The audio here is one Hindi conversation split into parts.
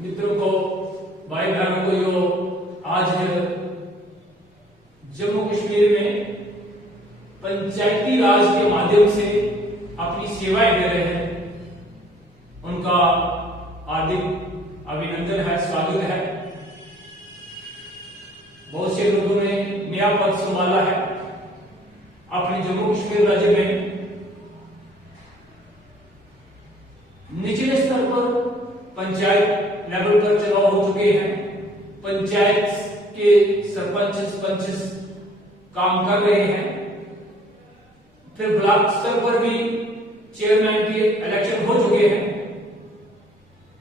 मित्रों को, भाई बहनों को, जो आज जम्मू कश्मीर में पंचायती राज के माध्यम से अपनी सेवाएं दे रहे हैं, उनका हार्दिक अभिनंदन है, स्वागत है। बहुत से लोगों ने नया पद संभाला है अपने जम्मू कश्मीर राज्य में। निचले स्तर पर पंचायत लेवल पर चुनाव हो चुके हैं। पंचायत के सरपंच काम कर रहे हैं। फिर ब्लॉक स्तर पर भी चेयरमैन के इलेक्शन हो चुके हैं।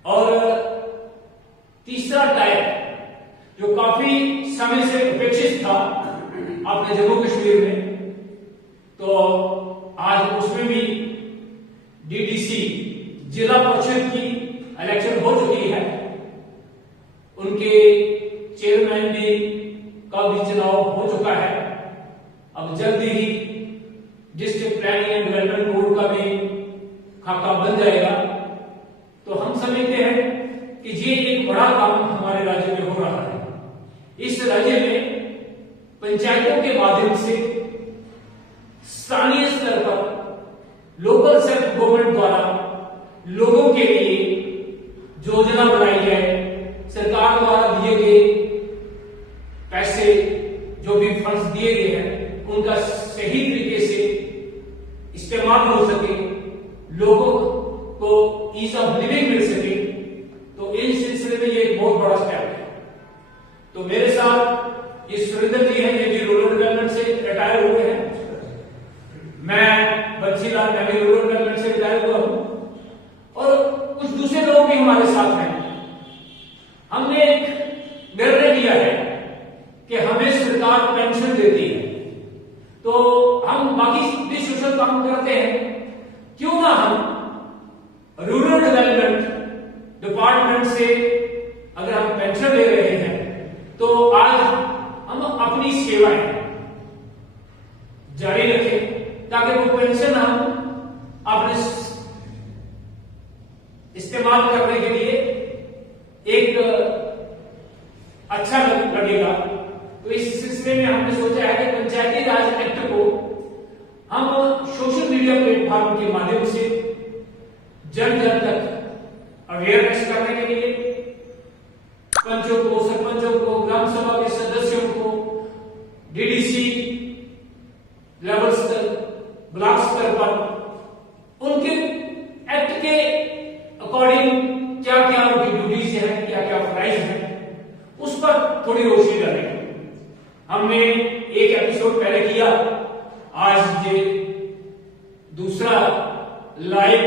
और तीसरा टायर जो काफी समय से अपेक्षित था अपने जम्मू कश्मीर में, तो आज उसमें भी डीडीसी जिला परिषद की इलेक्शन हो चुकी है। उनके चेयरमैन का भी चुनाव हो चुका है। अब जल्दी ही district planning and development board का भी खाका बन जाएगा। तो हम समझते हैं कि ये एक बड़ा काम हमारे राज्य में हो रहा है। इस राज्य में पंचायतों के माध्यम से स्थानीय स्तर पर लोकल सेल्फ गवर्नमेंट द्वारा लोगों के लिए योजना बनाई जाए। सरकार द्वारा दिए गए पैसे, जो भी फंड्स दिए गए हैं, उनका सही तरीके से इस्तेमाल हो सके, लोगों को ईज ऑफ लिविंग मिल सके। तो इस सिलसिले में ये एक बहुत बड़ा स्टेप है। तो मेरे साथ ये सुरेंद्र जी हैं, ये भी रूरल डेवलपमेंट से रिटायर हुए हैं। मैं बंसीलाल, मैं भी रूरल डेवलपमेंट से रिटायर हुआ हूं। और कुछ दूसरे लोग भी हमारे साथ हैं। हमने एक निर्णय लिया है कि हमें सरकार पेंशन देती है, तो हम बाकी भी सोशल काम करते हैं, क्यों ना हम रूरल डेवलपमेंट डिपार्टमेंट से अगर हम पेंशन ले रहे हैं, तो आज हम अपनी सेवाएं जारी रखें, ताकि वो पेंशन हम अपने इस्तेमाल करने के लिए एक अच्छा लगेगा। तो इस सिलसिले में हमने सोचा है कि पंचायती राज एक्ट को हम सोशल मीडिया प्लेटफॉर्म के माध्यम से जन जन तक अवेयरनेस करने के लिए पंचों को, सरपंचों को, ग्राम सभा के सदस्यों को, डीडीसी लेवल स्तर, ब्लॉक स्तर पर उनके एक्ट के अकॉर्डिंग क्या क्या उनकी ड्यूटीज है, क्या क्या प्राइस है, उस पर थोड़ी रोशनी डालेंगे। हमने एक एपिसोड पहले किया, आज ये दूसरा लाइव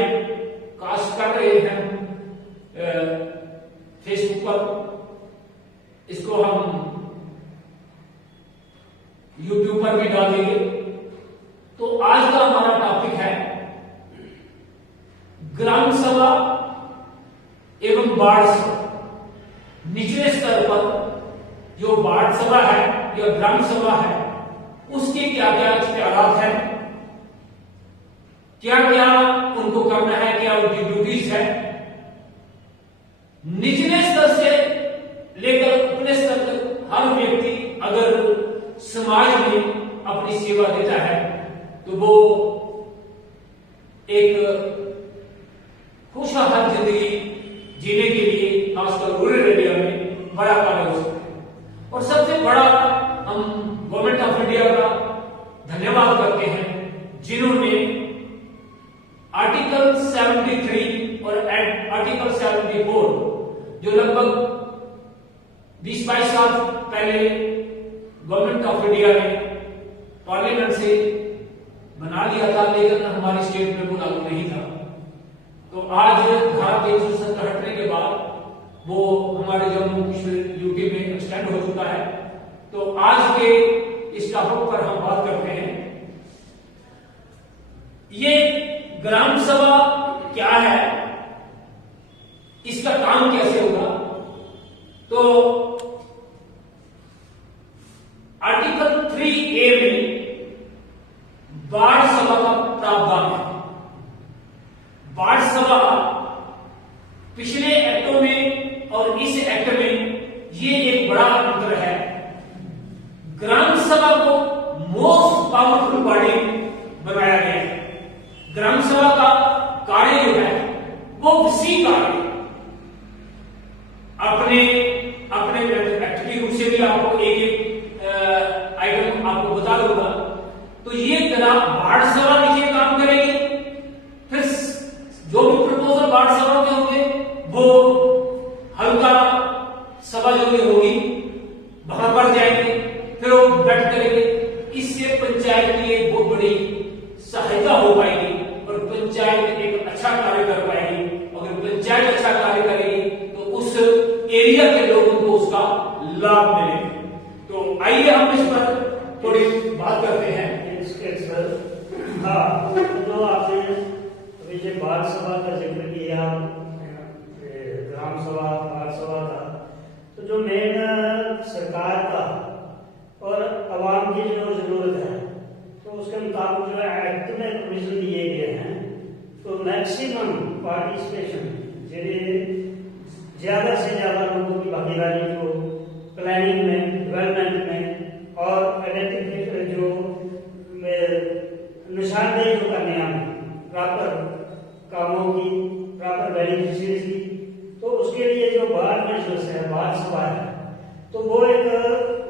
कास्ट कर रहे हैं फेसबुक पर। इसको हम यूट्यूब पर भी डाल देंगे। तो आज का हमारा टॉपिक है ग्राम सभा एवं वार्ड सभा। निचले स्तर पर जो वार्ड सभा है या ग्राम सभा है, उसके क्या क्या इख्तियारात हैं, क्या क्या उनको करना है, क्या उनकी ड्यूटीज है। निचले स्तर से लेकर ऊपरी स्तर तक हर व्यक्ति अगर समाज में अपनी सेवा देता है, तो वो एक खुशहाल जिंदगी जीने के लिए, खासकर रूरल एरिया में, बड़ा कार्य हो सकता है। और सबसे बड़ा हम गवर्नमेंट ऑफ इंडिया का धन्यवाद करते हैं, जिन्होंने आर्टिकल 73 और आर्टिकल 74, जो लगभग 20-22 साल पहले गवर्नमेंट ऑफ इंडिया ने पार्लियामेंट से बना लिया था, लेकिन हमारी स्टेट में वो लागू नहीं था। तो आज धारा 370 हटने के बाद वो हमारे जम्मू कश्मीर यूटी में एक्सटेंड हो चुका है। तो आज के इस टॉपिक पर हम बात करते हैं। ये ग्राम सभा क्या है, इसका काम कैसे होगा। तो आर्टिकल 3A में वार्ड सभा का प्रावधान है। वार्ड सभा पिछले एक्टों में और हल्का सभा जो भी होगी वहां पर जाएंगे, फिर वो बैठ करेंगे। इससे पंचायत की एक बहुत बड़ी सहायता हो पाएगी और पंचायत एक अच्छा कार्य कर पाएगी। अगर पंचायत अच्छा कार्य करेगी तो उस एरिया के लोगों को उसका लाभ मिलेगा। तो आइए हम इस पर थोड़ी बात करते हैं। इसके सर हाँ, तो आपने अभी जो बाल सभा का जिक्र किया, ग्राम सभा बाल सभा का, तो जो मेन सरकार का और आवाम की जो जरूरत है, तो उसके मुताबिक जो एक्ट में प्रोविजन दिए गए हैं, तो मैक्सिमम पार्टिसिपेशन ज्यादा से ज्यादा लोगों की भागीदारी जो प्लानिंग में, डेवलपमेंट में और आइडेंटिफिकेशन जो निशानदेही जो करने आए प्रॉपर कामों की, प्रॉपर बेनिफिशियरीज की, तो उसके लिए जो बाल मजलिस है, बाल सभा है, तो वो एक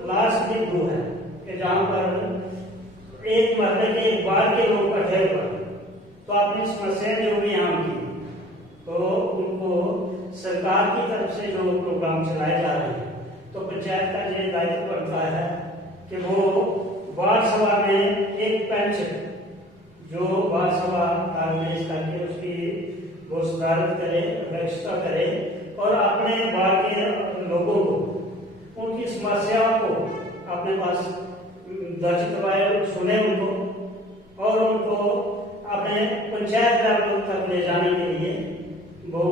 लास्ट बिंदु है कि जहां पर एक महल्ले के एक बार के लोग इकट्ठे हुए तो अपनी समस्याएं जो भी यहाँ की, तो उनको सरकार की तरफ से जो प्रोग्राम चलाए जा रहे हैं, तो पंचायत का ये दायित्व बनता है कि वो वार्ड सभा में एक पंच जो वार्ड सभा ऑर्गेनाइज करके उसकी वो सदारत करे, अध्यक्षता करे और अपने वार्ड के लोगों को उनकी समस्याओं को अपने पास दर्ज करवाए, सुने उनको और उनको अपने पंचायत लेवल तक ले जाने के लिए वो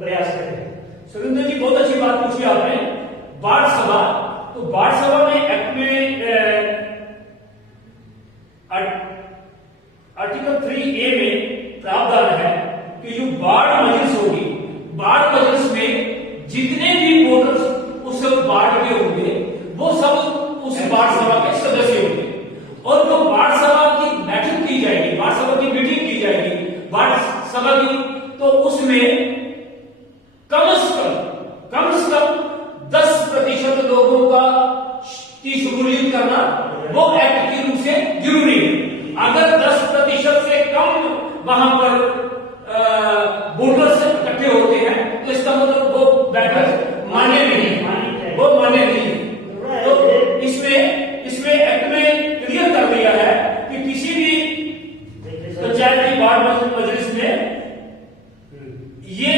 प्रयास करें। सुरेंद्र जी, बहुत अच्छी बात पूछी आपने। वार्ड सभा, तो वार्ड सभा में एक्ट में आर्टिकल 3A में प्रावधान है कि जो वार्ड मजलिस होगी, वार्ड मजलिस में जितने भी वोटर्स उस वार्ड के होंगे वो सब उस वार्ड सभा के सदस्य होंगे और जो वार्ड सभा की बैठक की जाएगी, वार्ड सभा की मीटिंग की जाएगी वार्ड सभा की, तो उसमें कम से कम 10% लोगों की शमूलियत करना वो एक्ट के रूप से जरूरी है। अगर 10% से कम वहां पर वोटर्स इकट्ठे होते हैं तो इसका मतलब वो बैठक मान्य नहीं, वो मान्य नहीं। तो इसमें एक्ट में क्लियर कर दिया है कि किसी भी पंचायत की वार्ड मजलिस में ये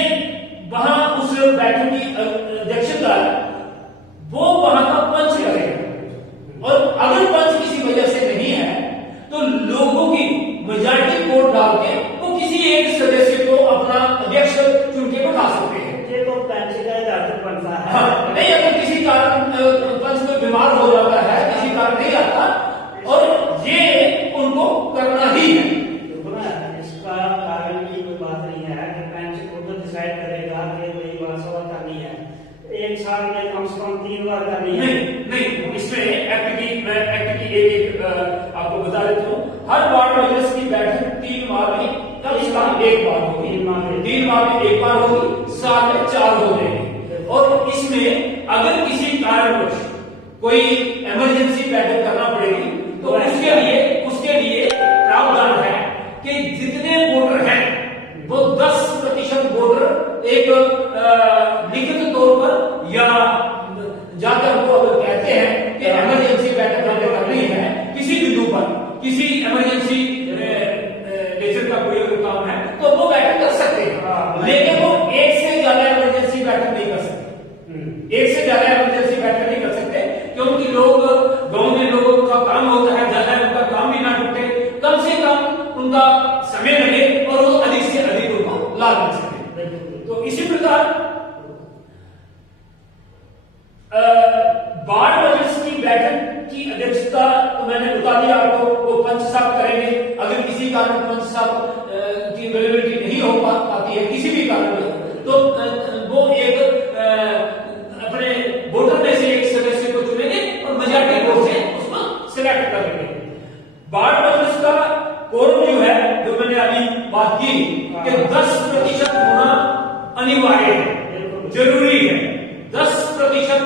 वहां उस बैठक की अध्यक्षता वो वहां का पंच करेगा और अगर पंच किसी वजह से नहीं है तो लोगों की मेजॉरिटी वोट डाल के वो किसी एक सदस्य को अपना अध्यक्ष चुन के बैठा सकते हैं। ये तो पंच का आधार बनता है। हाँ, नहीं, अगर किसी कारण पंच में बीमार हो जाता है, किसी कारण नहीं आता और ये उनको करना ही है। इसका कारण की कोई बात नहीं है कि पंच खुद डिसाइड करेगा कि भाई बाल सभा करनी है, एक साल में कम से कम 3 बार करनी है। नहीं, इसमें एक्ट की एक आपको बता देता हूँ। हर वार्ड मजलिस की बैठक 3 माह में कम से कम 1 बार होगी, 3 माह में 1 बार होगी, साल में 4 हो जाएंगे। और इसमें अगर किसी कारणवश कोई इमरजेंसी बैठक करना पड़ेगी तो उसके लिए प्रावधान है कि जितने वोटर हैं वो 10% वोटर एक लिखित तौर पर या जाकर वो अगर कहते हैं कि इमरजेंसी बैठक हमें करनी है किसी बिंदु पर, किसी इमरजेंसी नेचर का कोई अगर काम है तो वो बैठक कर सकते हैं, लेकिन वो एक से ज्यादा इमरजेंसी बैठक नहीं कर सकते। एक से ज्यादा इमरजेंसी बैठक नहीं कर सकते क्योंकि लोग गांव में लोगों का काम होता है, ज्यादा उनका काम भी ना टूटे, कम से कम उनका समय लगे और वो अधिक से अधिक उनको लाभ मिल सके। तो इसी प्रकार वार्ड मजलिस की बैठक की अध्यक्षता तो मैंने बता दिया आपको, वो पंच साहब करेंगे। अगर किसी कारण पंच साहब की अवेलेबिलिटी नहीं हो पाती है किसी भी कारण में तो वो एक अपने वोटर में से एक सदस्य को चुनेंगे और मेजॉरिटी वोट से उसको सिलेक्ट करेंगे। वार्ड मजलिस का कोरम जो है, जो मैंने अभी बात की कि 10% होना अनिवार्य है, जरूरी है। 10%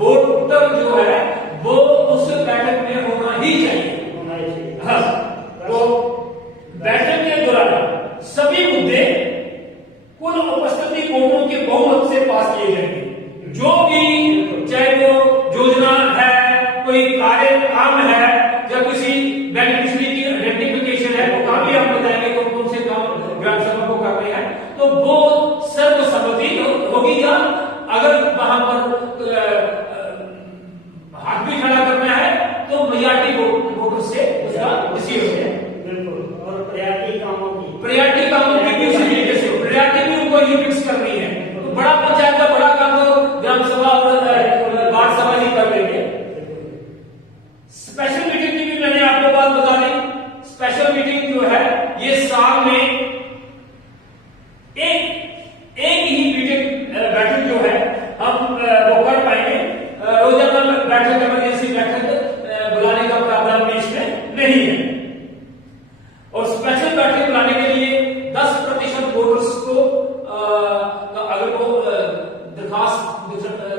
वोटर जो है वो उस बैठक में होना ही चाहिए। हाँ, तो बैठक के दौरान सभी मुद्दे कुल उपस्थिति वोटों के बहुमत से पास किए दिए जाएंगे। जो भी चाहे वो योजना है, कोई कार्य काम है, या किसी बेनिफिशियरी की आइडेंटिफिकेशन है, वो काम भी हम बताएंगे कौन कौन से काम ग्राम सभा को करने हैं, तो वो सर्वसम्मति होगी। या अगर वहां पर हाथ भी खड़ा करना है तो मेजॉरिटी वोट से उसका डिसीजन है। बिल्कुल। और प्रायोरिटी कामों की भी उसी तरीके से प्रायोरिटी भी उनको ही फिक्स करनी है। तो बड़ा पंचायत का बड़ा काम तो ग्राम सभा और वार्ड सभा ही कर लेंगे। स्पेशल मीटिंग की भी मैंने आपको बात बता दी। स्पेशल मीटिंग जो है ये साल में एक ही मीटिंग बैठक जो है हम वो कर पाएंगे। रोजाना बैठक, इमरजेंसी बैठक बुलाने का प्रावधान भी इसमें नहीं है। और स्पेशल बैठक बुलाने के लिए 10% वोटर्स को अगर वो दरखास्त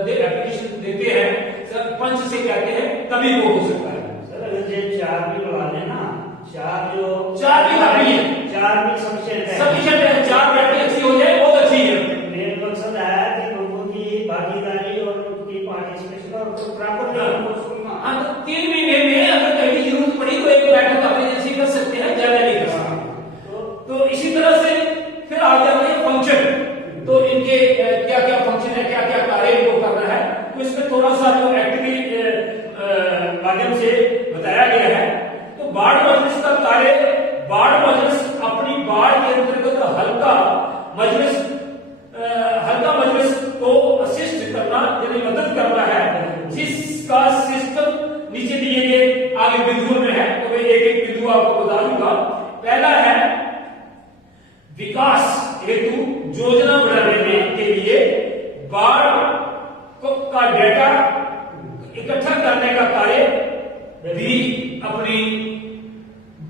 एप्लीकेशन देते हैं, सरपंच से कहते हैं, तभी वो हो सकता है। सर अगर जो 4 भी बुला लेना, 4 भी काफी है, 4 भी सफिशिएंट है। 4 बैठकें अच्छी हो जाए बहुत अच्छी है। मेन मकसद है कि लोगों की भागीदारी और उनकी पार्टिसिपेशन और प्रॉपर सुनना। हाँ, तो 3 महीने में अगर कहीं जरूरत पड़ी तो एक बैठक आप एजेंसी कर सकते हैं, ज्यादा नहीं कर सकते। तो इसी तरह से फिर आ जाते हैं फंक्शन। तो इनके क्या क्या फंक्शन है, क्या क्या कार्य इनको करना है, तो इसमें थोड़ा सा जो एक्टिविटी माध्यम से बताया गया है। तो वार्ड मजलिस का कार्य, वार्ड मजलिस अपनी वार्ड के अंतर्गत हल्का मजलिस को असिस्ट करना, यानी मदद करना है, जिसका सिस्टम नीचे दिए गए आगे बिंदुओं में है। तो मैं एक एक बिंदु आपको बता दूंगा। पहला है विकास हेतु योजना बनाने के लिए वार्ड का डेटा इकट्ठा करने का कार्य भी अपनी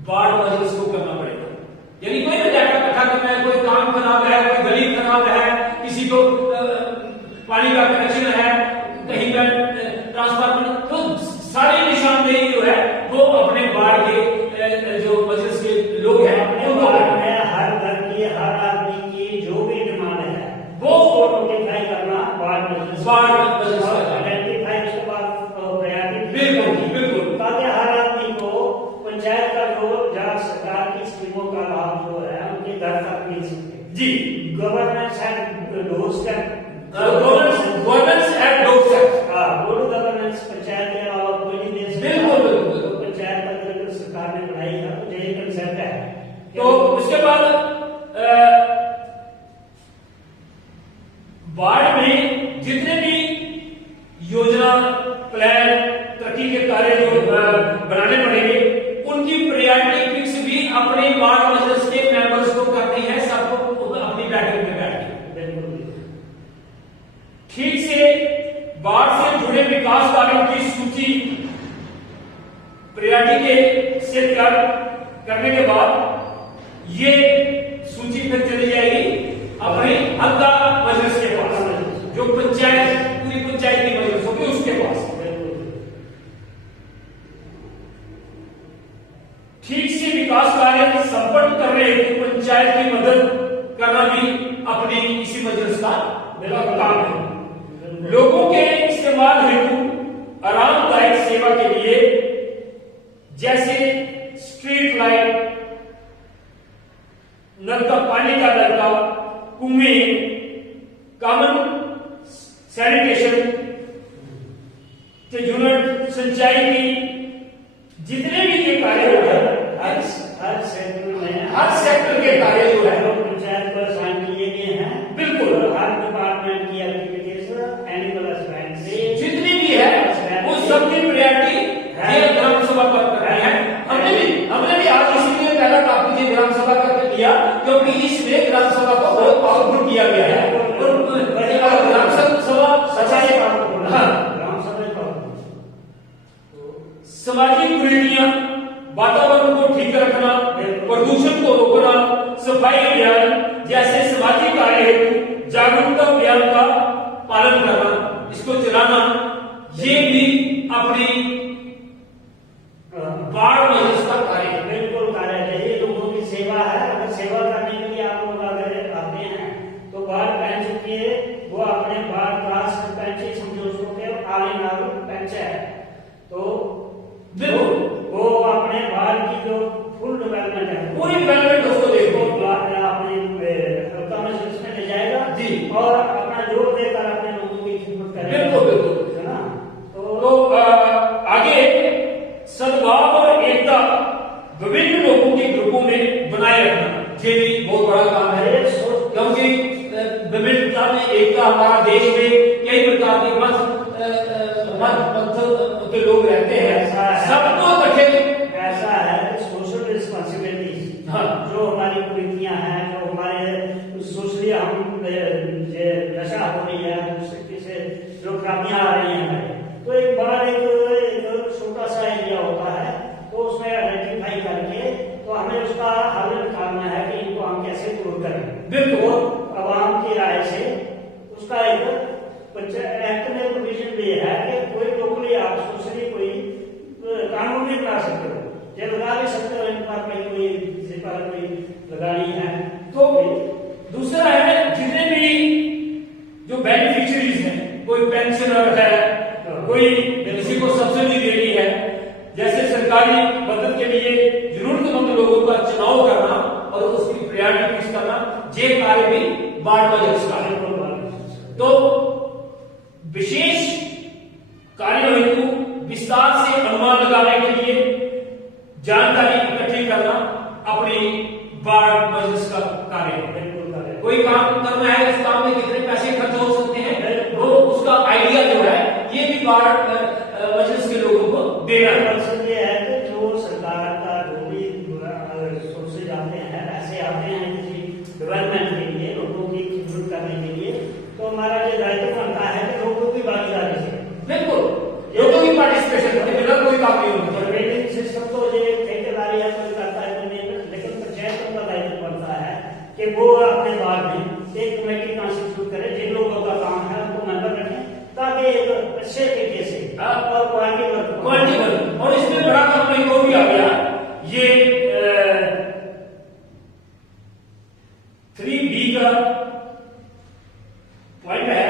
वार्ड मजलिस को करना पड़ेगा। यानी कोई भी डाटा इकट्ठा करना है, कोई काम खराब है, कोई गली खराब है, किसी को पानी का कनेक्शन है, कहीं पर ट्रांसफार्मर, तो सारी निशानदेही जो है वो अपने वार्ड के जो मजलिस के लोग हैं अपने वार्ड में हर घर की, हर आदमी की जो भी डिमांड है वो नोटिफाई करना वार्ड मजलिस आइडेंटिफाई, उसके बाद प्रायोरिटी। बिल्कुल ताकि हर आदमी को पंचायत का जो जहाँ सरकार की स्कीमों का लाभ जो है उनके घर तक मिल सके। जी। Governance and doorstep, governance and doorstep. Board governance panchayat के अलावा कोई नहीं दे सकता। बिल्कुल। तो पंचायत का अगर सरकार ने बनाई है तो यही कंसेप्ट है। तो उसके बाद वार्ड में जितने भी योजना, प्लान, तरक्की के कार्य जो बनाने पड़ेंगे, उनकी प्रायोरिटी फिक्स भी अपने वार्ड मजलिस के मेंबर्स को करनी है, सबको अपनी बैठक में बैठ के ठीक से वार्ड से जुड़े विकास कार्यों की सूची प्रायोरिटी के से तैयार करने के बाद ये सूची फिर चली जाएगी अपने हल्का मजलिस के पास, जो पंचायत, पूरी पंचायत की मजलिस होगी उसके पास। ठीक से विकास कार्य संपन्न करने हेतु पंचायत की मदद करना भी अपनी इसी मजलिस का काम है। लोगों के इस्तेमाल हेतु आरामदायक सेवा के लिए जैसे स्ट्रीट लाइट, नल का पानी का नलका, कुएं, कॉमन सैनिटेशन यूनिट, सिंचाई की जितने भी ये कार्य हो रहे हैं, हर सेक्टर के कार्य जो है पंचायत पर असाइन किए गए हैं। बिल्कुल। हर डिपार्टमेंट की एक्टिविटीज एनिमल हस्बेंड्री से जितनी भी है वो सबकी प्रायोरिटी ये ग्राम सभा पर करनी है। हमने भी आज इसीलिए पहला टॉपिक ये ग्राम सभा का लिया, क्योंकि इसमें ग्राम सभा को बहुत पावरफुल किया गया है। और ग्राम सभा अच्छा ये ग्राम सभा सामाजिक कुरीतियां, वातावरण को ठीक रखना, प्रदूषण को रोकना, सफाई अभियान जैसे सामाजिक कार्य हेतु जागरूकता अभियान का पालन करना, इसको चलाना, ये भी अपनी वार्ड मजलिस का कार्य है। बिल्कुल कार्य है, ये लोगों की सेवा है। अगर सेवा करने के लिए आप लोग अगर आते हैं तो वार्ड बेंच के वो अपने वार्ड एक्ट में प्रोविजन भी है कि कोई लोकली आप सोशली कोई कानून भी बना सकते हो, ये लगा भी सकते हो, इन पर कोई किसी पर कोई लगानी है। तो दूसरा है, जितने भी जो बेनिफिशियरीज हैं, कोई पेंशनर है, कोई किसी को सब्सिडी दे रही है, जैसे सरकारी मदद के लिए जरूरतमंद लोगों का चुनाव करना और उसकी प्रायोरिटी फिक्स करना, ये कार्य भी बाढ़ मजलिस का है। तो विशेष कार्यों हेतु विस्तार से अनुमान लगाने के लिए जानकारी इकट्ठी करना अपनी बाढ़ मजलिस का कार्य है। कोई काम करना है, उस काम में कितने पैसे खर्च हो सकते हैं, वो उसका आइडिया जो है ये भी बाढ़ मजलिस के लोगों को देना है। मकसद ये है कि जो सरकार का जो भी सोर्सेज आते हैं, ऐसे आते हैं किसी डेवलपमेंट के लिए, लोगों की खिदमत करने के लिए, तो हमारा ये दायित्व बनता है कि लोगों की भागीदारी से, बिल्कुल लोगों की पार्टिसिपेशन करके बिना कोई काम नहीं होता। रेटिंग सिस्टम तो ये ठेकेदारी है, कोई करता है कोई नहीं, लेकिन पंचायतों का दायित्व बनता है कि वो अपने वार्ड में एक कमेटी कॉन्स्टिट्यूट करे, जिन लोगों का काम है उनको मेंबर रखें, ताकि एक अच्छे तरीके से और क्वालिटी वर्क। और इसमें बड़ा काम एक और भी आ गया, ये 3B का पॉइंट है,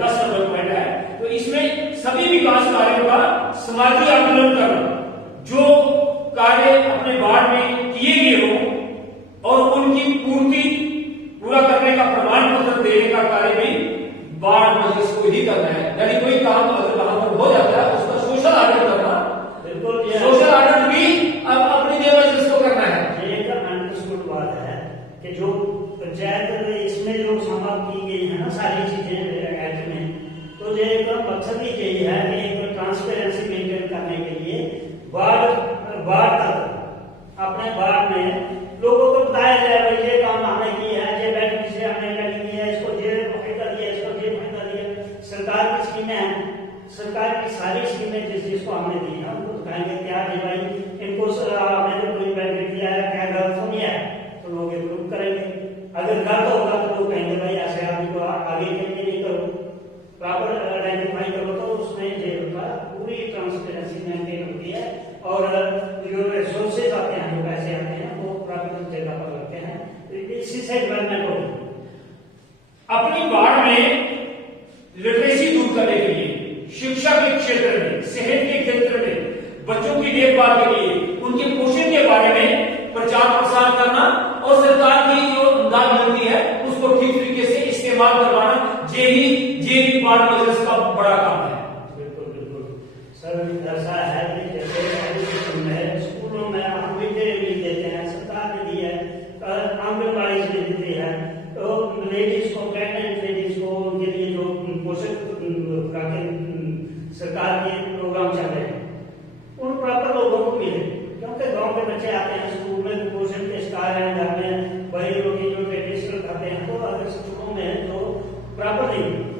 10 नंबर पॉइंट है। तो इसमें सभी विकास कार्यों का समाजी आकलन करना, जो कार्य अपने वार्ड में किए गए हों और उनकी पूरा करने का प्रमाण पत्र देने का कार्य भी बाढ़ मजलिस को ही करना है। यानी कोई काम अगर वहां पर हो जाता है उसका सोशल ऑडिट करना, बिल्कुल सोशल ऑडिट भी अब अपनी मजलिस को करना है। ये एक अंडरस्टूड बात है कि जो पंचायत इसमें जो समाप्त की गई है ना सारी चीजें एक्ट में, तो ये एक मकसद ही यही है कि एक ट्रांसपेरेंसी मेंटेन करने के लिए वार्ड तक अपने वार्ड में लोगों को बताया जाए भाई ये काम हमने किया है, ये बेनिफिशियरी हमने लगी है, इसको ये फायदा दिया, इसको ये फायदा दिया। सरकार की स्कीमें हैं, सरकार की सारी स्कीमें जिसको हमने दी है उनको दिखाएंगे क्या है भाई, इनको हमने जो कोई बेनिफिट दिया है क्या गलत हो गया है, तो लोग इम्प्रूव करेंगे। अगर गलत होगा तो लोग कहेंगे भाई ऐसे आदमी को आगे के लिए नहीं करो, प्रॉपर आइडेंटिफाई करो, तो उसमें ये होगा पूरी ट्रांसपेरेंसी मेंटेन होती है और जो रिसोर्सेज आते हैं, जो पैसे आते हैं वो प्रॉपर जगह पर लगते हैं, इसी से डेवलपमेंट होगी। अपनी वार्ड में लिटरेसी दूर करने के लिए, शिक्षा के क्षेत्र में, सेहत के क्षेत्र में, बच्चों की देखभाल के लिए, उनके पोषण के बारे में प्रचार प्रसार करना और सरकार की जो अनुदान मिलती है उसको ठीक तरीके से इस्तेमाल करवाना, ये भी बाढ़ मजलिस का बड़ा काम है। बिल्कुल सर, ऐसा है कि जैसे एजुकेशन में स्कूलों में हम मिड डे मील देते हैं, सरकार ने दी है, आंगनबाड़ी ने दी है, तो लेडीज को, प्रेगनेंट लेडीज को उनके लिए जो पोषक सरकार के प्रोग्राम चल रहे हैं उन प्रॉपर लोगों को मिले, क्योंकि गांव के बच्चे आते हैं स्कूल में, पोषण के शिकार हैं, घर में वही रोटी जो ट्रेडिशनल खाते हैं, तो अगर स्कूलों में तो प्रॉपर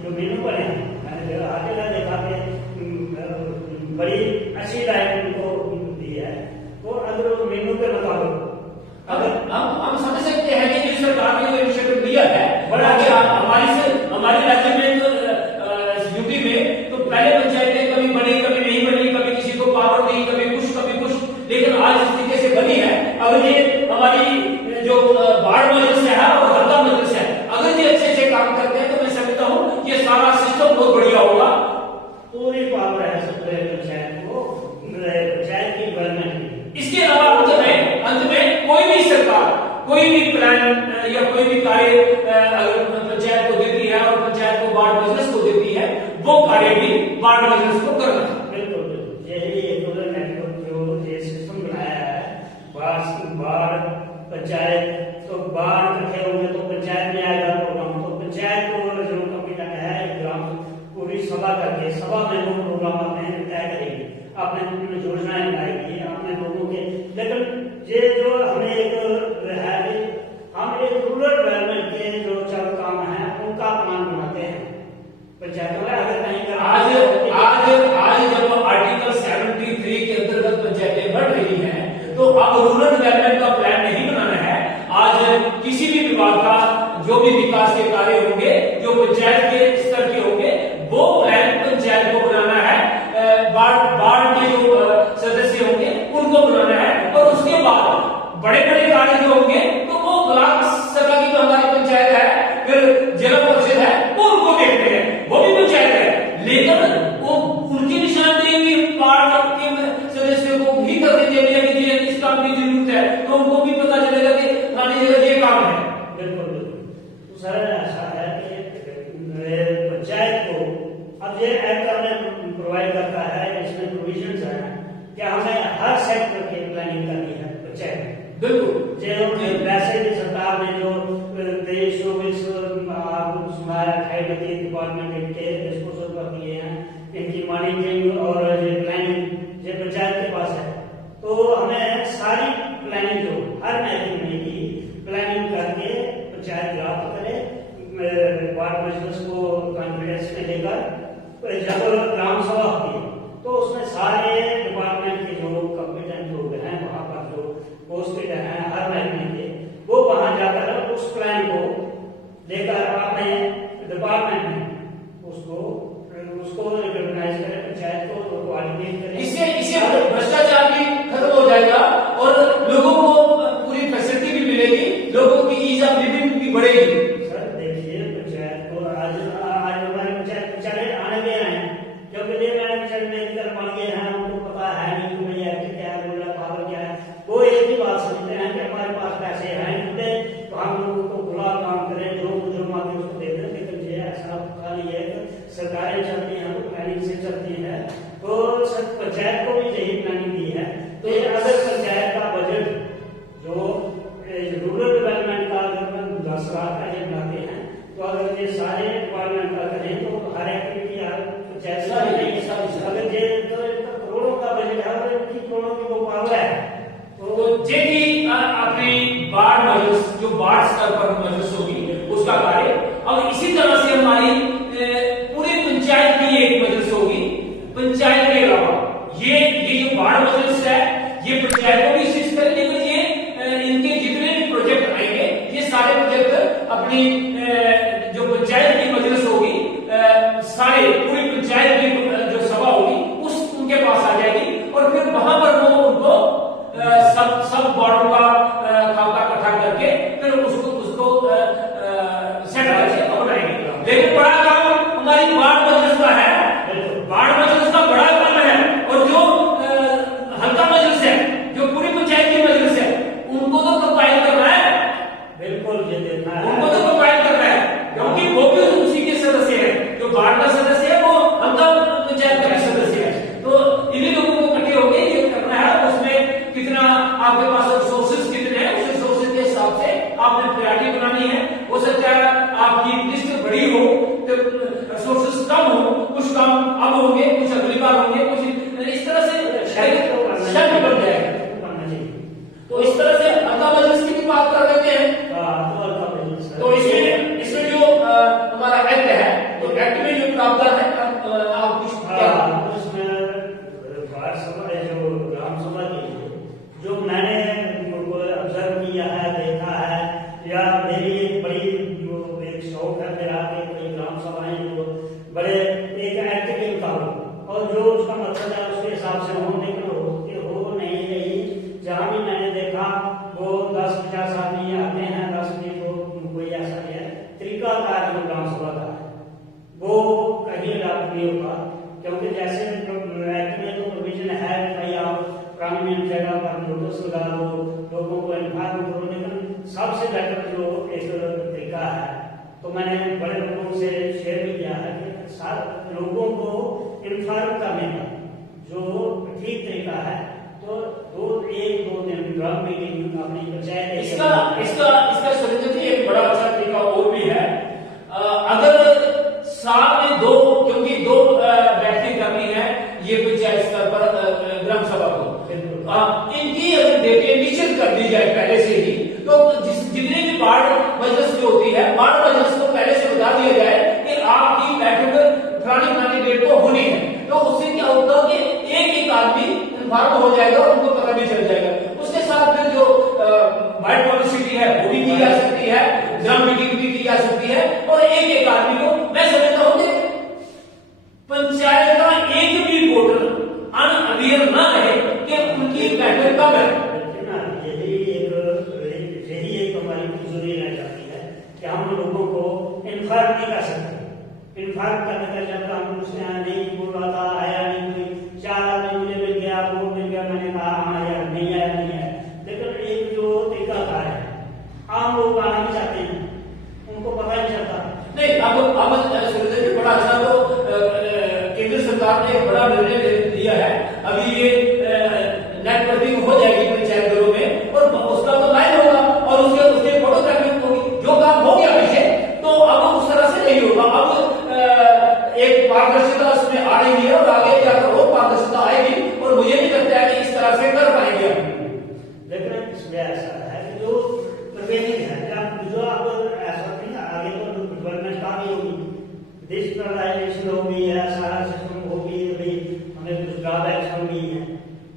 जो मेनू बने हैं, मैंने आगे देखा कि बड़ी अच्छी डाइट उनको दी है, तो अगर वो मेनू के मुताबिक अगर हम समझ सकते हैं कि जिस सरकार ने इनिशिएटिव लिया है बड़ा, हमारे राज्य में तो यूपी में तो पहले पंचायतें कभी बनी कभी नहीं बनी, कभी किसी को पावर दी, कभी कुछ, लेकिन आज इस तरीके से बनी है। अगर ये हमारी जो बाढ़ मजलिस है और हल्का मजलिस है, अगर ये अच्छे से काम करते हैं तो मैं समझता हूँ ये सारा सिस्टम बहुत बढ़िया होगा। पूरी पावर है पंचायत को, पंचायत की गवर्नमेंट। इसके अलावा अंत में कोई भी सरकार कोई भी प्लान या कोई भी कार्य अगर पंचायत को देती है और पंचायत को बाढ़ मजलिस को देती है, वो कार्य भी बाढ़ मजलिस को करना है। बिल्कुल यही एक नेटवर्क जो ये सिस्टम बनाया है, बाढ़ पंचायत, तो बाढ़ इकट्ठे होंगे तो पंचायत में आएगा प्रोग्राम, तो पंचायत को जो कभी तक है ग्राम पूरी सभा करके, सभा में लोग प्रोग्राम अपने तय करेंगे, आपने योजनाएं बनाएगी अपने लोगों के। लेकिन ये जो हमें एक है, हम एक रूरल डेवलपमेंट के जो चार काम है उनका प्लान बनाते हैं पंचायतों में। अगर कहीं आज जब आर्टिकल 73 के अंतर्गत पंचायतें बढ़ रही हैं, तो अब रूरल डेवलपमेंट का प्लान नहीं बनाना है। आज किसी भी विभाग का जो भी विकास के कार्य होंगे जो पंचायत के स्तर के होंगे ये एक्ट हमें प्रोवाइड करता है, इसमें प्रोविजंस है कि हमें हर सेक्टर की प्लानिंग करनी है पंचायत। बिल्कुल। जो वैसे भी सरकार ने जो 23-24 डिपार्टमेंट के डिस्पोजल कर दिए हैं, इनकी मॉनिटरिंग और ये प्लानिंग ये पंचायत के पास है। तो हमें सारी प्लानिंग जो हर महकमे की प्लानिंग करके पंचायत ड्राफ्ट करे, वार्ड मजलिस को कॉन्फिडेंस में लेकर जब ग्राम सभा होती है तो उसमें सारे डिपार्टमेंट के जो कॉम्पिटेंट लोग हैं, वहां पर जो पोस्टेड हैं हर महकमे के, वो वहां जाकर उस प्लान को लेकर अपने डिपार्टमेंट में उसको रिकॉग्नाइज करें, पंचायत को कोऑर्डिनेट करें। इससे भ्रष्टाचार भी खत्म हो जाएगा और लोगों को पूरी फैसिलिटी भी मिलेगी, लोगों की ईज ऑफ लिविंग भी बढ़ेगी। सर देखिए, पंचायत को आज हमारे पंचायत बेचारे आने दे रहे हैं, क्योंकि मैंने पंचायत में कर पड़ गए हैं, उनको पता है नहीं कि भैया क्या है, बोला पावर क्या है। वो एक ही बात समझते हैं कि हमारे पास पैसे हैं जुटे, तो हम लोगों को खुला काम करें, जो जुर्मा के उसको दे दें। लेकिन ये ऐसा खाली है कि सरकारें चलती हैं तो प्लानिंग से चलती है, तो सर पंचायत को भी यही प्लानिंग दी है। तो ये अगर पंचायत का बजट जो रूरल डेवलपमेंट का अगर 10 लाख का जब बनाते हैं, तो अगर ये सारे डिपार्टमेंट का करें तो हर एक्टिविटी हर पंचायत अगर ये करोड़ों का बजट है और इनकी करोड़ों की वो पावर है। तो जेठी अपनी वार्ड मजलिस जो वार्ड स्तर पर मजलिस होगी उसका कार्य, अब इसी तरह से हमारी पूरी पंचायत की एक मजलिस होगी। पंचायत के अलावा ये जो वार्ड मजलिस है ये पंचायत को भी असिस्ट करेंगे, लेकिन ये इनके जितने भी प्रोजेक्ट आएंगे ये सारे प्रोजेक्ट अपनी जो पंचायत की मजलिस होगी, सारे पूरी पंचायत की जो सभा होगी उस उनके पास आ जाएगी और फिर वहां पर वो उनको सब वार्डों का खाका इकट्ठा करके फिर उसको सेट करके बनाएंगे। लेकिन बड़ा काम हमारी वार्ड मजलिस का है, वार्ड मजलिस का बड़ा काम है, और जो हल्का मजलिस है, जो पूरी पंचायत की मजलिस है, उनको तो कंपाइल करना है। बिल्कुल ये देखना है, उनको तो कंपाइल करना है, क्योंकि वो भी उसी के सदस्य है। जो वार्ड का सदस्य है वो हल्का पंचायत का भी सदस्य है। तो इन्हीं लोगों को इकट्ठे होकर ये करना है। उसमें कितना आपके पास रिसोर्सेज कितने हैं, उस रिसोर्सेज के हिसाब से आपने प्रायोरिटी बनानी है। हो सकता है आपकी लिस्ट बड़ी हो तो रिसोर्सेज कम हो, कुछ काम अब होंगे, कुछ अगली बार होंगे, कुछ इस तरह से शर्त बन जाएगा। तो इस तरह से हल्का मजलिस की भी बात कर लेते हैं। तो इसमें जो हमारा एक्ट है, तो एक्ट में जो प्रावधान है आप कुछ उसमें वार्ड सभा जो ग्राम सभा के लिए जो मैंने ऑब्जर्व किया है, देखा है, या मेरी एक बड़ी एक शौक है मेरा कि बड़ी ग्राम सभाएं जो बड़े एक एक्ट के मुताबिक और जो उसका मतलब है उसके हिसाब से हो, लेकिन हो नहीं रही। जहाँ भी मैंने देखा वो 10-50 आदमी आते हैं, 10 भी कोई ऐसा नहीं है। तरीकाकार जो ग्राम सभा का है वो कहीं अडॉप्ट नहीं होगा, क्योंकि जैसे एक्ट में तो प्रोविजन है कि भाई आप ग्रामीण जगह पर नोटिस लगा दो, लोगों को इन्फॉर्म करो, लेकिन सबसे बेटर जो एक तरीका है, तो मैंने बड़े लोगों से शेयर भी किया है कि सारे लोगों को इन्फॉर्म करने का जो ठीक तरीका है, तो 1-2 दिन ग्राम मीटिंग अपनी पंचायत इसका सुरेंद्र जी एक बड़ा अच्छा तरीका और भी है। अगर साल में 2, क्योंकि 2 बैठकें करनी है ये पंचायत स्तर पर ग्राम सभा को, इनकी अगर डेटें निश्चित कर दी जाए पहले से ही, तो जितने भी वार्ड मजलिस जो होती है, वार्ड मजलिस को पहले से बता दिया जाए कि आपकी बैठक फलानी डेट को होनी है। तो उससे क्या होगा कि एक आदमी इन्फॉर्म हो जाएगा, उनको पता भी चल जाएगा। उसके साथ फिर जो वाइड पब्लिसिटी है वो भी की जा सकती है, ग्राम मीटिंग भी की जा सकती है, और एक आदमी को मैं समझता हूँ कि पंचायत का एक भी वोटर अनअवेयर न रहे कि उनकी बैठक कब है। यही एक हमारी कमजोरी रह जाती है कि हम लोगों को इन्फॉर्म नहीं कर सकते। इन्फॉर्म करने का जब हम पूछते हैं नहीं बोल रहा था, आया नहीं, कोई 4 आदमी मुझे मिल गया, वो मिल गया, मैंने कहा हाँ यार नहीं आया नहीं है। लेकिन एक जो तरीका था है, आम लोग आना भी चाहते हैं, उनको पता ही चलता नहीं। अब बड़ा अच्छा तो सरकार ने एक बड़ा निर्णय लिया है। अभी ये नेटवर्किंग हो जाएगी पंचायत घरों में और उसका तो लाइव होगा और उसके उसके फोटोग्राफी होगी। जो काम हो गया पीछे तो अब उस तरह से नहीं होगा। अब एक पारदर्शिता उसमें आ रही है और आगे जाकर और पारदर्शिता आएगी और मुझे नहीं लगता है कि इस तरह से कर पाएंगे हम। लेकिन इसमें ऐसा है कि जो प्रिवेलिंग है जो आप ऐसा नहीं आगे तो डेवलपमेंट आ गई होगी, डिजिटलाइजेशन हो गई है, सारा सिस्टम हो गई है, भाई हमें कुछ ड्रॉबैक्स हो गई है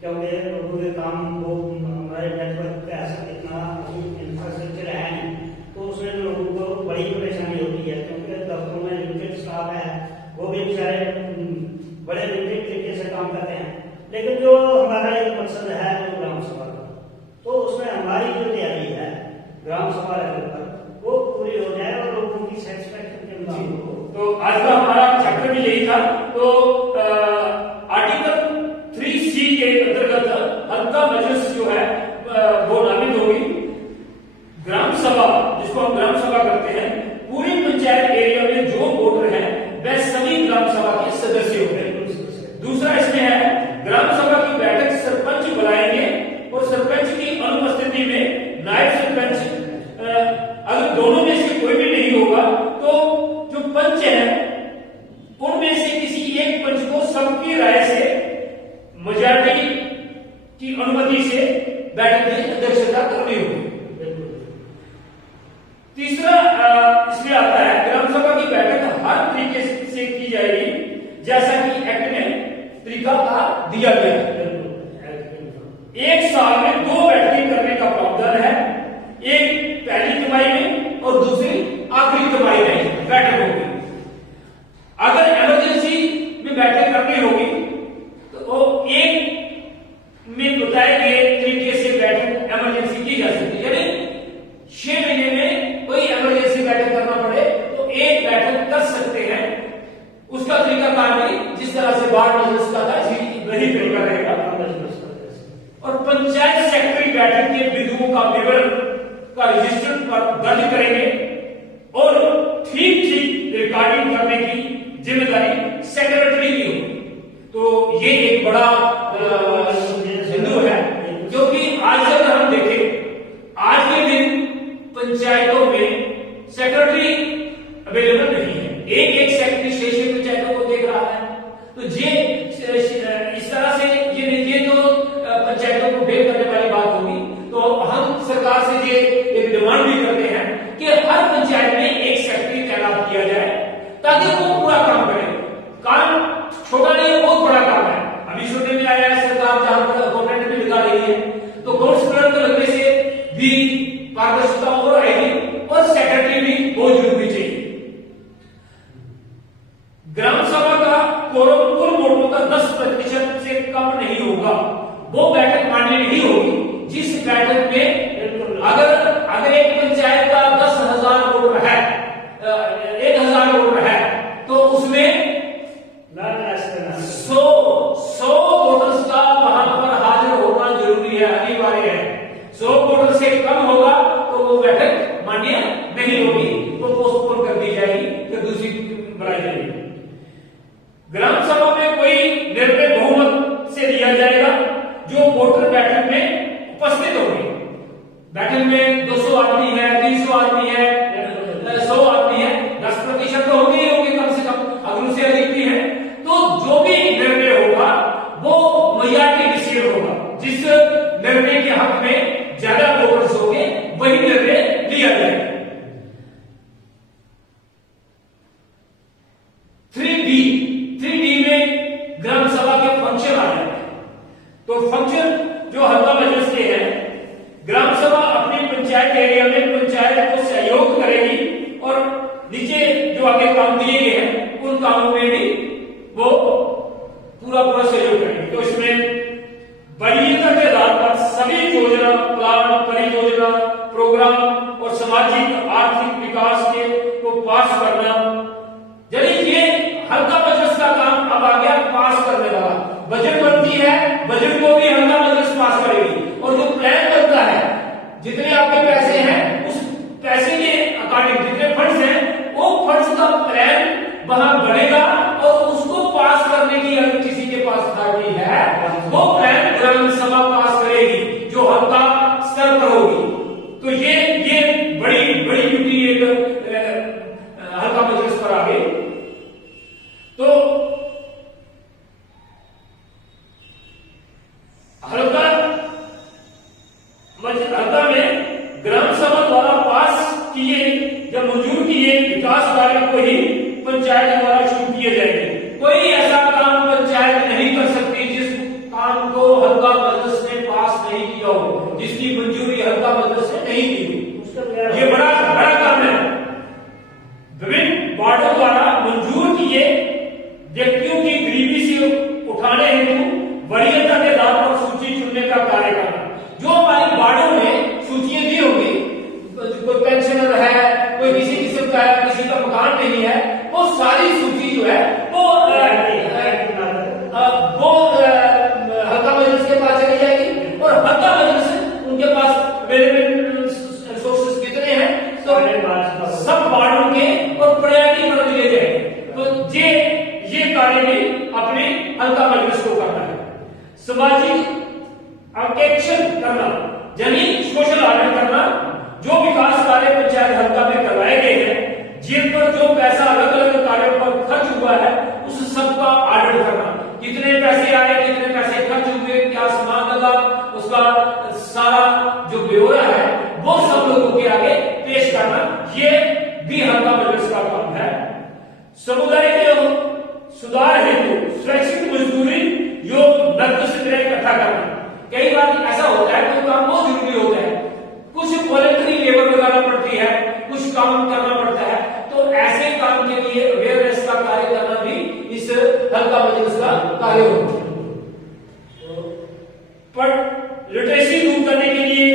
क्योंकि पूरे काम वो हमारे नेटवर्क का ऐसा इतना इंफ्रास्ट्रक्चर है नहीं, तो उसमें लोगों को बड़ी परेशानी होती है क्योंकि दफ्तरों में लिमिटेड स्टाफ है, वो भी बेचारे बड़े लिमिटेड तरीके से काम करते हैं। लेकिन जो हमारा एक मकसद है जो ग्राम सभा का, तो उसमें हमारी जो तैयारी है ग्राम सभा लेवल पर वो पूरी हो जाए और लोगों की सेटिस्फैक्शन के मुताबिक हो। तो आज का हमारा चैप्टर भी यही था। तो आर्टिकल 3C के अंतर्गत हल्का मजलिस जो है वो नामित होगी। ग्राम सभा जिसको हम ग्राम सभा करते हैं, पूरी पंचायत एरिया में जो वोटर हैं वह सभी ग्राम सभा के सदस्य होते हैं। दूसरा इसमें है ग्राम सभा की बैठक सरपंच बुलाएंगे और सरपंच की अनुपस्थिति में नायब सरपंच, अगर दोनों में से कोई भी नहीं होगा तो जो पंच है उनमें से किसी एक पंच को सबकी राय से मेजॉरिटी की अनुमति से बैठक की अध्यक्षता करनी होगी। तीसरा इसमें आता है ग्राम सभा की बैठक हर तरीके से की जाएगी जैसा कि एक्ट में तरीका दिया गया है। एक साल में 2 बैठकें करने का प्रावधान है, एक पहली तिमाही में और दूसरी आखिरी तिमाही में बैठक होगी। अगर इमरजेंसी में बैठक करनी होगी तो वो एक में बताए गए तरीके से बैठक इमरजेंसी की जा सकती है, यानी 6 महीने में कोई इमरजेंसी बैठक करना पड़े तो एक बैठक कर सकते हैं। उसका तरीकाकार भी जिस तरह से बाढ़ मजलिस का था वही तरीका रहेगा। और पंचायत सेक्रेटरी बैठक के बिंदुओं का विवरण का रजिस्टर पर दर्ज करेंगे और ठीक ठीक रिकॉर्डिंग करने की जिम्मेदारी सेक्रेटरी की होगी। तो ये एक बड़ा बिंदु है क्योंकि आज अगर हम देखें आज के दिन पंचायतों में सेक्रेटरी अवेलेबल नहीं है। एक सेक्रेटरी शेष पंचायतों को देख रहा है। तो ये इस तरह से ये तो पंचायतों को भेद करने वाली बात होगी। तो हम सरकार से ये एक डिमांड भी करते हैं कि हर पंचायत में एक सेक्रेटरी तैनात किया जाए ताकि वो पूरा काम करे। काम छोटा नहीं है, बहुत बड़ा काम है। अभी सुनने में आया है सरकार जहां पर गवर्नमेंट भी लगा रही है तो काउंसिलर को लगने से भी पारदर्शिता और आएगी और सेक्रेटरी भी बहुत जरूरी चाहिए। ग्राम सभा का कोरम कुल वोटों का 10% से कम नहीं होगा। वो बैठक मान्य नहीं होगी जिस बैठक में अगर एक पंचायत का 10,000 वोटर है, 1,000 वोटर है तो उसमें 100 वोटर्स का वहां पर हाजिर होना जरूरी है, अनिवार्य है। 100 वोटर से कम होगा तो वो बैठक मान्य नहीं होगी, वो पोस्टपोन कर दी जाएगी, फिर दूसरी बनाई जाएगी। ग्राम सभा में कोई निर्णय बहुमत से लिया जाएगा जो वोटर बैठक में उपस्थित होंगे। बैठक में 200 आदमी है, 300 आदमी है, 100 आदमी है, 10% तो होंगे ही होंगे कम से कम। अगर उससे अधिक भी है तो जो भी निर्णय होगा वो मेजॉरिटी डिसीजन होगा। जिस निर्णय के हक में ज्यादा वोटर्स होंगे वही निर्णय लिया जाएगा। 3D में ग्राम सभा के फंक्शन आ जाते हैं। तो फंक्शन जो हल्का मजलिस के हैं, ग्राम सभा अपनी पंचायत एरिया में पंचायत को सहयोग करेगी और नीचे जो आगे काम दिए गए हैं उन कामों में भी वो पूरा सहयोग करेगी। तो इसमें वरीयता के आधार पर सभी योजना, प्लान, परियोजना, प्रोग्राम और सामाजिक आर्थिक विकास के को पास करना, यानी ये हल्का मजलिस का काम अब आ गया पास करने वाला। बजट बनती है, बजट को भी हल्का मजलिस पास करेगी और जो प्लान बनता है, जितने आपके पैसे हैं उस पैसे के अकॉर्डिंग जितने फंड्स हैं वो फंड्स का प्लान वहां बनेगा और उसको पास करने की व्यक्तियों की गरीबी से उठाने हेतु वरीयता के आधार पर सूची चुनने का कार्य करना। जो हमारी वार्डों में सूचियां दी होगी, कोई पेंशनर है, कोई किसी किस्म का है, किसी का मकान नहीं है, वो सारी सूची जो है वो हल्का मजलिस के पास चली जाएगी और हल्का मजलिस उनके पास अवेलेबल रिसोर्सेज कितने हैं तो सब वार्डों के और प्रायोरिटी पर दिए जाएंगे। तो ये कार्य भी अपने हल्का मजलिस को करना है। सामाजिक एक्शन करना यानी सोशल ऑडिट करना। जो विकास कार्य पंचायत हल्का में करवाए गए हैं, जिन पर जो पैसा अलग अलग कार्यों पर खर्च हुआ है, उस सब का ऑडिट करना। कितने पैसे आए, कितने पैसे खर्च हुए, क्या सामान लगा, उसका सारा जो ब्यौरा है वो सब लोगों के आगे पेश करना। ये भी हल्का मजलिस का काम है। समुदाय के सुधार हेतु स्वैच्छिक मजदूरी जो नकद संग्रह इकट्ठा करना। कई बार ऐसा होता है कोई काम बहुत जरूरी होता है, कुछ वॉलंटरी लेबर लगाना पड़ती है, कुछ काम करना पड़ता है, तो ऐसे काम के लिए अवेयरनेस का कार्य करना भी इस हल्का मजलिस का कार्य होता है। पर लिटरेसी दूर करने के लिए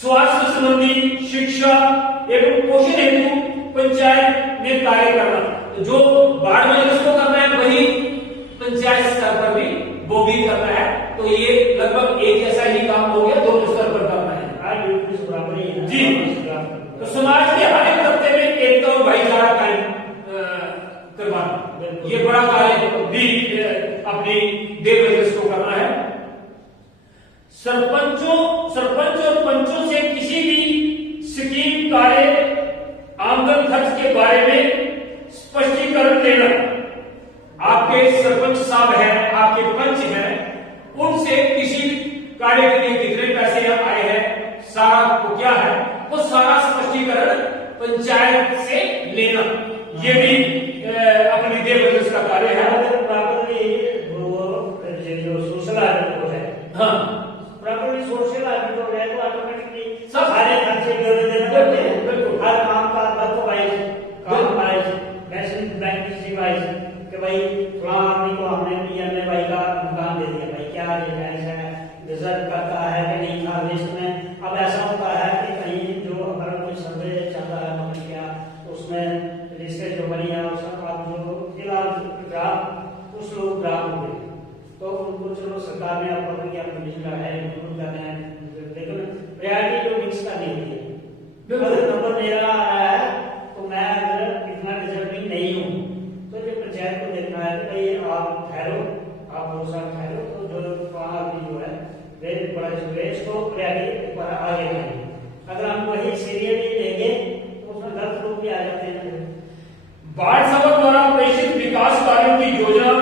स्वास्थ्य संबंधी शिक्षा एवं पोषण हेतु पंचायत में कार्य करना। तो जो वार्ड मजलिस को करना है वही पंचायत स्तर पर भी वो भी करना है। तो ये लगभग एक जैसा ही काम हो गया, दोनों स्तर पर करना है जी। तो समाज के हर एक तबके में एकता और भाईचारा कायम करवाना, ये बड़ा कार्य भी अपनी देव मजलिस को करना है। सरपंच और पंचों से किसी भी स्कीम कार्य आमदन खर्च के बारे में स्पष्टीकरण देना। आपके सरपंच साहब हैं, आपके पंच हैं, उनसे किसी कार्य के लिए कितने पैसे आए हैं, सारा को क्या है, वो सारा स्पष्टीकरण पंचायत से लेना। ये भी अपनी देव मजलिस का कार्य है। जो सोशल ऑडिट है, हाँ, प्रॉपर्ली सोशल ऑडिट हो गया तो ऑटोमेटिकली सारे खर्चे ब्यौरे देने पड़ते हैं। बिल्कुल हर काम का वर्क वाइज, काम वाइज, बेनिफिशियरी वाइज कि भाई फलां आदमी को हमने पीएमए भाई का मकान दे दिया, भाई क्या रिफरेंस है, रिजल्ट करता है कि नहीं था लिस्ट में। अब ऐसा होता है कि कहीं जो हमारा कोई सर्वे चल रहा है मतलब क्या, उसमें लिस्टें जो बनी है उसका आप जो फिलहाल ग्राफ उस लोग ग्राफ हो गए तो उनको चलो सरकार ने आपको क्या परमिशन है इंक्लूड करना है, लेकिन प्रायोरिटी जो फिक्स करनी होती है। अगर नंबर मेरा आ रहा है तो मैं अगर इतना डिजर्विंग नहीं हूँ तो जो पंचायत को देखना है कि भाई आप ठहरो, आप 2 साल ठहरो, तो जो वहाँ भी जो है वे बड़ा जो इसको प्रायोरिटी पर आगे बढ़ेंगे। अगर हम वही सीरियसली लेंगे तो उसमें गलत लोग भी आ जाते हैं। वार्ड सभा द्वारा प्रेषित विकास कार्यों की योजना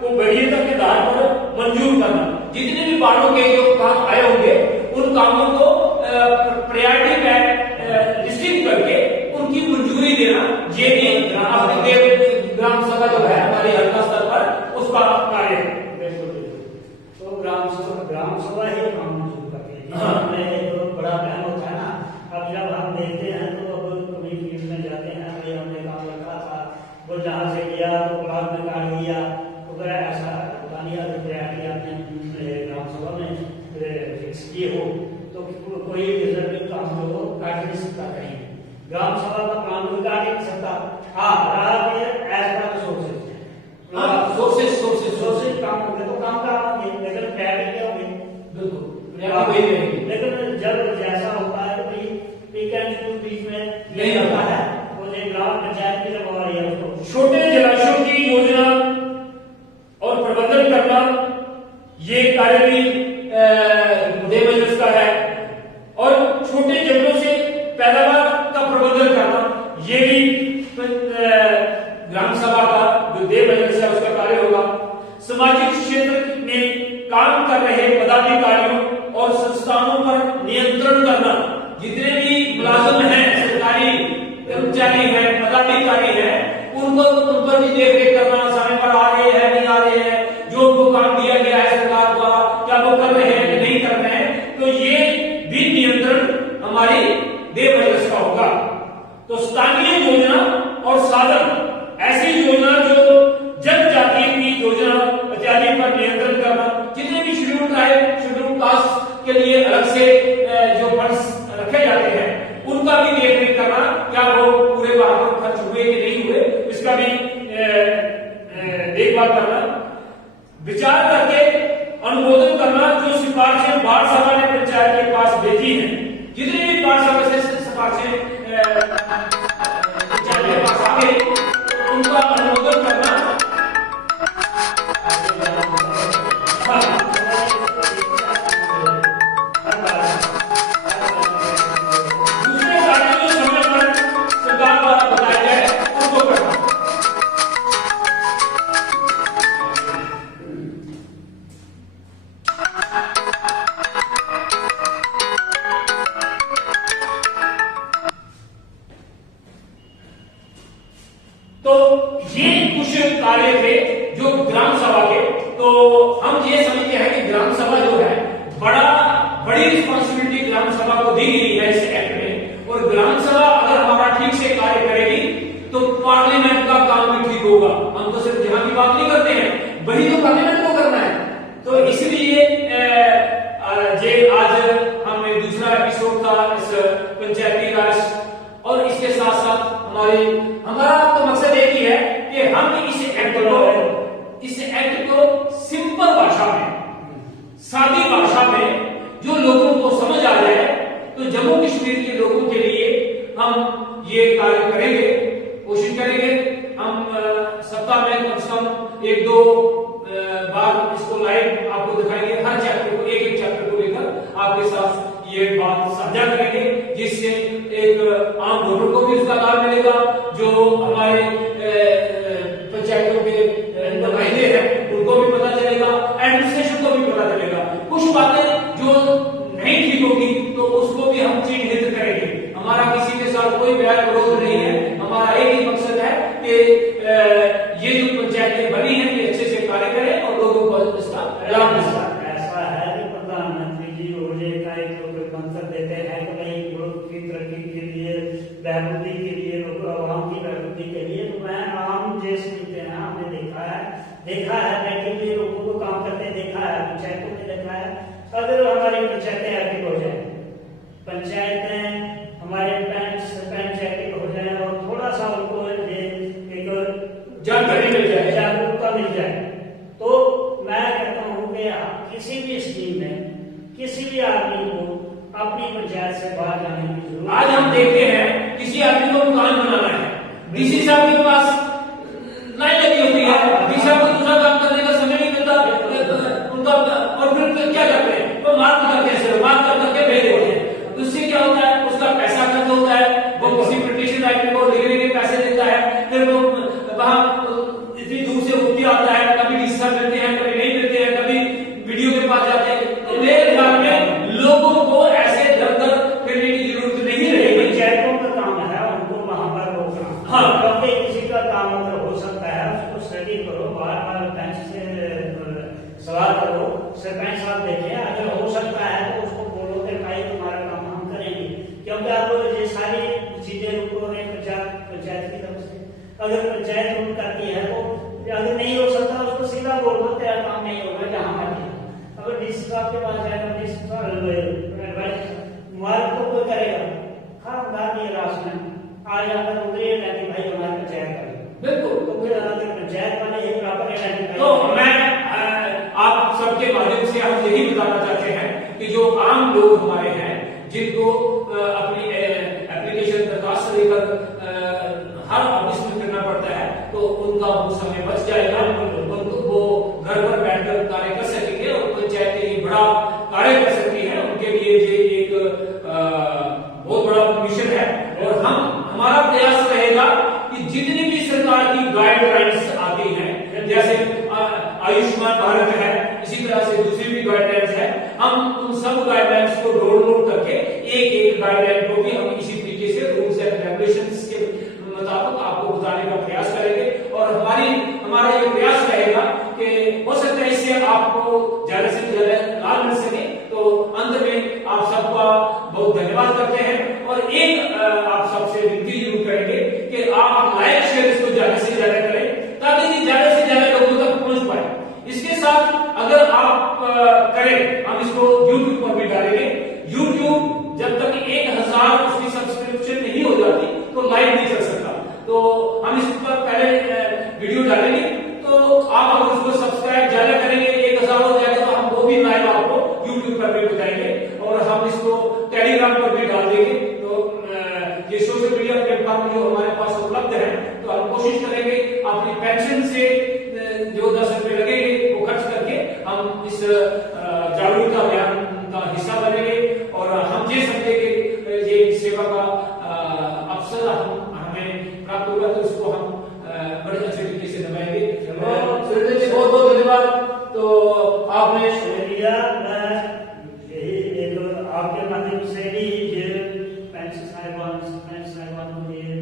को वरीयता के आधार पर मंजूर करना। जितने भी वार्डों के जो काम आए होंगे उन कामों को प्रायोरिटी में लिस्टिंग करके उनकी मंजूरी देना। ये भी ग्राम सभा जो है हमारे हल्का स्तर पर उसका कार्य है। तो ग्राम सभा ही काम मंजूर करती है। जो बड़ा प्लान होता है ना, अब जब हम देखते हैं तो अब कभी फील्ड में जाते हैं, भाई हमने काम रखा था, वो जहाँ से किया तो प्लान में काट दिया, अगर ऐसा होता नहीं है प्रायोरिटी आपने ग्राम सभा में फिक्स किए हो तो कोई रिजर्विंग काम जो काट नहीं सकता कहीं। ग्राम सभा का प्लान भी काट नहीं सकता। हाँ, एज पर सोर्सेज काम होंगे तो काम कराओगे, लेकिन प्रायोरिटी क्या होगी? बिल्कुल। लेकिन जब जैसा होता है तो बीच में नहीं होता है, वो ग्राम पंचायत भी लगवा रही है उसको। छोटे जलाशयों की योजना और प्रबंधन करना, ये कार्य भी देव मजलिस का है। और छोटे जंगलों से पैदावार का प्रबंधन करना, ये भी ग्राम सभा का जो देव मजलिस है उसका कार्य होगा। सामाजिक क्षेत्र में काम कर रहे पदाधिकारियों और संस्थानों पर नियंत्रण करना। जितने भी मुलाजिम हैं, सरकारी कर्मचारी हैं, पदाधिकारी हैं, उन पर भी देख रेख करना, समय पर आ रहे हैं नहीं आ रहे हैं, जो उनको काम दिया गया है सरकार द्वारा क्या वो कर रहे हैं नहीं कर रहे हैं, तो ये भी नियंत्रण हमारी देव मजलिस का होगा। तो स्थानीय योजना और साधन, ऐसी योजना जो जन देखभाल करना, विचार करके अनुमोदन करना जो सिफारिशें वार्ड सभा ने पंचायत के पास भेजी हैं, जितनी भी वार्ड सभा से सिफारिशें पंचायत के पास आ गई उनका अनुमोदन करना। दूसरे कार्य जो समय पर सरकार द्वारा बताए गए उनको करना। तो ये कुछ कार्य थे जो ग्राम सभा के। तो हम ये समझते हैं कि ग्राम सभा जो है बड़ी रिस्पॉन्सिबिलिटी ग्राम सभा को दी गई है इस एक्ट में, और ग्राम सभा अगर हमारा ठीक से कार्य करेगी तो पार्लियामेंट का काम भी ठीक होगा। हम तो सिर्फ यहाँ की बात नहीं करते हैं, वही तो पार्लियामेंट को करना है। तो इसलिए जे आज हम एक दूसरा एपिसोड था इस पंचायती राज, और इसके साथ साथ हमारा तो मकसद एक ही है कि हम इस एक्ट को सिंपल भाषा में, सादी भाषा में जो लोगों को समझ आ जाए, तो जम्मू कश्मीर के लोगों के लिए हम ये कार्य करेंगे, कोशिश करेंगे। हम सप्ताह में कम से कम 1-2 बार इसको लाइव आपको दिखाएंगे, हर चैप्टर को एक चैप्टर को लेकर आपके साथ ये बात साझा करेंगे, जिससे एक आम वोटर को भी उसका लाभ मिलेगा, जो हमारे पंचायतों के नुमाइंदे हैं उनको भी पता चलेगा, एडमिनिस्ट्रेशन को भी पता चलेगा। कुछ बातें जो नहीं ठीक होगी तो उसको भी हम चिन्हित करेंगे। हमारा किसी के साथ कोई बैर विरोध नहीं है, हमारा एक ही मकसद है कि ये जो पंचायतें बनी हैं ये अच्छे से कार्य करें और लोगों को इसका लाभ मिले। ऐसा है कि प्रधानमंत्री जी रोज एक मंत्र देते हैं कि भाई मुल्क की तरक्की के लिए, बहबूदी के लिए, आवाम की बहबूदी के लिए। तो मैं आम जैसे हैं हमने देखा है प्रैक्टिकली लोगों को काम करते देखा है, पंचायतों में देखा है। अगर हमारी पंचायतें एक्टिव हो जाए, पंचायतें हमारे सरपंच एक्टिव हो जाए और थोड़ा सा उनको एक जानकारी मिल जाए, जागरूकता मिल जाए, तो मैं कहता हूँ कि किसी भी स्कीम में किसी भी आदमी को अपनी पंचायत से बाहर जाने की जरूरत। आज हम देखते हैं किसी आदमी को मकान बनाना है, डीसी साहब के पास लाइन लगी होती है, डीसी साहब को दूसरा काम करने का समय नहीं मिलता उनका, और फिर क्या करते हैं वो मार्क करके भेज देते हैं। उससे क्या होता है, उसका पैसा खर्च होता है, वो किसी पिटीशन राइटर को लिखने के पैसे देता है, फिर वो वहां इतनी दूर से उठती आता है, कभी डीसी साहब मिलते हैं, कभी नहीं मिलते हैं, कभी वीडियो के पास जाते हैं। तो मेरे ख्याल में लोगों को ऐसे दर दर फिरने की जरूरत नहीं रहेगी। पंचायतों का काम है उनको वहां पर रोकना। हाँ, क्योंकि किसी का काम अगर हो सकता है उसको स्टडी करो, बार बेंच से सवाल करो, सरपंच साहब देखें, अगर हो सकता है तो उसको बोलो कि भाई तुम्हारा काम हम करेंगे। क्योंकि आप ये सारी चीजें रुको रहे पंचायत की तरफ से। अगर पंचायत रूल करती है तो अगर नहीं हो सकता उसको सीधा बोलो तेरा काम नहीं होगा जहां मर्जी। अगर डीसी साहब के पास जाएगा, डीसी मुबारक को कोई करेगा, खामदार नहीं रास में आज अगर उतरे कि भाई हमारी पंचायत करेगी, बिल्कुल। तो फिर अगर पंचायत वाले ये प्रॉपर तो मैं आप सबके माध्यम से हम यही बताना चाहते हैं कि जो आम लोग हमारे हैं जिनको अपनी एप्लीकेशन दरखास्त लेकर हर ऑफिस में करना पड़ता है, तो उनका वो समय बच जाएगा, उनको वो घर पर बैठकर कार्य कर सकेंगे और पंचायत ये बड़ा कार्य कर सकती है। उनके लिए ये एक बहुत बड़ा मिशन है, और हमारा प्रयास रहेगा कि जितनी भी सरकार की गाइडलाइंस आती हैं, जैसे आयुष्मान भारत है, इसी तरह से दूसरी भी गाइडलाइंस है, हम उन सब गाइडलाइंस को डाउनलोड करके एक गाइडलाइन को भी हम इसी तरीके से रूल्स एंड रेगुलेशंस के मुताबिक आपको बताने का प्रयास करेंगे। और हमारा ये प्रयास रहेगा कि हो सकता है इससे आपको ज्यादा से ज्यादा लाभ मिल सके। तो अंत में आप सबका बहुत धन्यवाद करते हैं, और एक आप सबसे विनती जरूर करेंगे कि आप लाइक शेयर इसको ज्यादा से ज्यादा करें, ताकि ज्यादा से ज्यादा लोगों तक पहुंच पाए। इसके साथ अगर आप करें, हम इसको YouTube पर भी डालेंगे। YouTube जब तक 1000 उसकी सब्सक्रिप्शन नहीं हो जाती तो लाइव नहीं चल सकता। तो हम इस पर पहले से जो 10 रुपए लगेंगे वो खर्च करके हम इस जागरूकता अभियान का हिस्सा बनेंगे और हम ये समझे कि ये सेवा का अवसर हमें प्राप्त होगा तो उसको हम बड़े अच्छे तरीके से निभाएंगे। सुरेंद्र जी बहुत बहुत धन्यवाद। तो आपने शुक्रिया। मैं यही एक आपके माध्यम से भी ये पैंच साहिबान को ये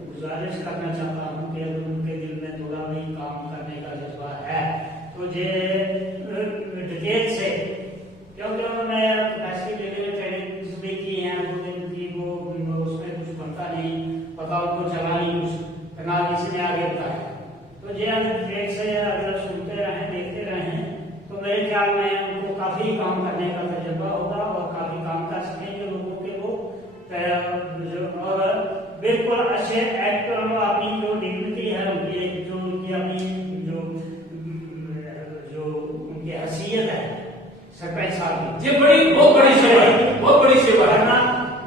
गुजारिश करना चाहता हूँ कि अगर उनके दिल में थोड़ा भी काम करने का जज्बा है तो ये डकैत से, क्योंकि उन्होंने कैपेसिटी लेवल ट्रेनिंग भी की है 2 दिन की, वो उसमें कुछ बनता नहीं, पता उनको चला नहीं कुछ, कनाल इसने आगे बताया। तो ये अगर डकैत से अगर सुनते रहें देखते रहें तो मेरे ख्याल में उनको काफी काम करने का तजुर्बा होगा और काफी काम कर सकेंगे लोगों के वो, और बिल्कुल अच्छे एक्ट अपनी जो डिग्निटी है उनकी, जो उनकी अपनी जो उनकी हैसियत है सरपंच साहब की, ये बहुत बड़ी सेवा है, बहुत बड़ी सेवा है ना।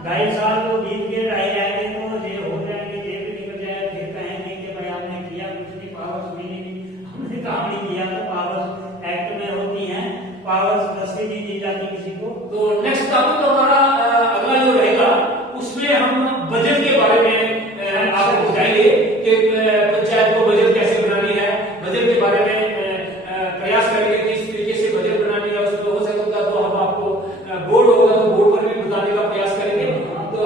2.5 साल तो बीत के रह जाएंगे तो ये हो जाएंगे, ये भी निकल जाए, फिर कहेंगे कि भाई हमने किया कुछ नहीं, पावर्स भी नहीं, हमने काम नहीं किया। तो पावर्स एक्ट में होती हैं, पावर्स दस्ती नहीं दी जाती किसी को। तो नेक्स्ट टॉपिक हमारा अगला जो रहेगा उसमें हम बजट के बारे में आपको बताएंगे कि पंचायत को बजट कैसे बनानी है, बजट के बारे में प्रयास करेंगे कि इस तरीके से बजट बनानी है। उसमें हो सकेगा तो हम आपको बोर्ड होगा तो बोर्ड पर भी बताने का प्रयास करेंगे, तो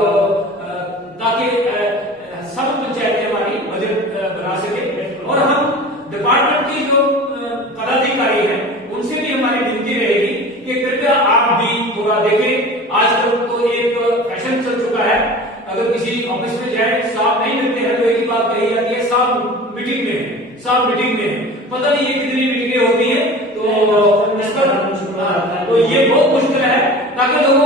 ताकि सब पंचायतें हमारी बजट बना सके। और हम डिपार्टमेंट की जो पदाधिकारी हैं उनसे भी हमारी विनती रहेगी कि कृपया आप भी थोड़ा देखें। आजकल तो एक फैशन चल चुका है, अगर किसी ऑफिस में जाए साहब नहीं मिलते हैं तो एक ही बात कही जाती है, साहब मीटिंग में है, साहब मीटिंग में है। पता नहीं ये कितनी मीटिंगें होती है, तो ये बहुत मुश्किल है ताकि लोगों